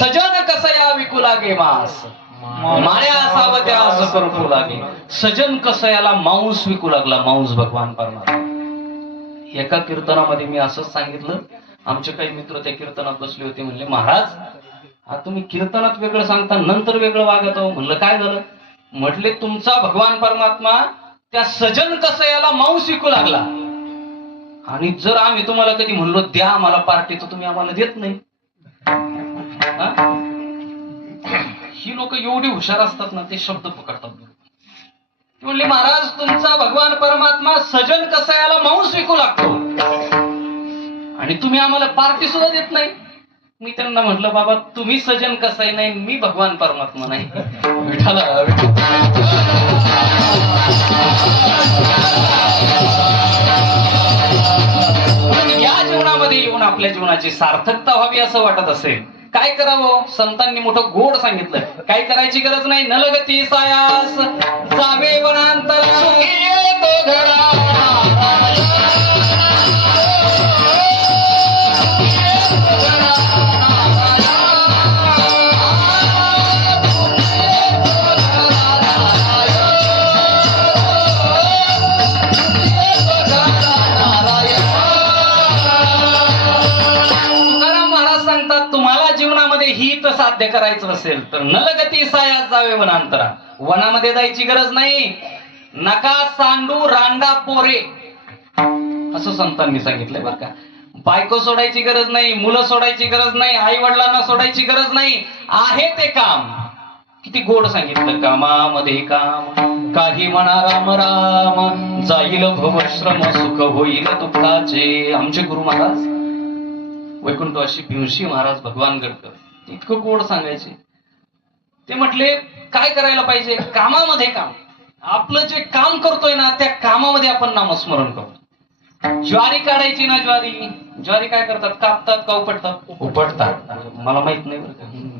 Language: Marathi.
सजन कसया विकू लागे मास? माया असाव त्या असं करू लागे. सजन कसयाला मांस विकू लागला? मांस भगवान परमात्मा. एका कीर्तनामध्ये मी असंच सांगितलं. आमचे काही मित्र त्या कीर्तनात बसले होते. म्हणले महाराज हा तुम्ही कीर्तनात वेगळं सांगता नंतर वेगळं वागत आहो. म्हणलं काय झालं? म्हटले तुमचा भगवान परमात्मा त्या सजन कसयाला मांस विकू लागला. आणि जर आम्ही तुम्हाला कधी म्हणलो द्या आम्हाला पार्टी तर तुम्ही आम्हाला देत नाही. ही? लोक एवढी हुशार असतात ना ते शब्द पकडतात ते म्हणले महाराज तुमचा भगवान परमात्मा सजन कसा याला मांस विकू लागतो. आणि तुम्ही आम्हाला पार्टी सुद्धा देत नाही. मी त्यांना म्हटलं बाबा तुम्ही सजन कसाई नाही मी भगवान परमात्मा नाही. विठाला या जीवनामध्ये येऊन आपल्या जीवनाची सार्थकता व्हावी असं वाटत असेल काय करावं? संतांनी मोठं गोड सांगितलं काय करायची गरज नाही. नलगती सायास. जावे वनांत हित साध्य करायचं असेल तर नलगती सायात जावे वनांतरा. वनामध्ये जायची गरज नाही. नका सांडू रांडा पोरे. असं संतांनी सांगितलंय बरं का. बायको सोडायची गरज नाही मुलं सोडायची गरज नाही आई वडिलांना सोडायची गरज नाही. आहे ते काम. किती गोड सांगितलं कामामध्ये काम. काही म्हणा राम राम. जाईल भवश्रम सुख होईल दुःखाचे. आमचे गुरु महाराज वैकुंठ अशी भिवशी महाराज भगवान गडकर. इतकं गोड सांगायचे. ते म्हटले काय करायला पाहिजे? कामामध्ये काम. आपलं जे काम करतोय ना त्या कामामध्ये आपण नामस्मरण करतो ज्वारी काढायची ना ज्वारी. ज्वारी काय करतात? कापतात का उपटतात? उपटतात. मला माहीत नाही बरं का.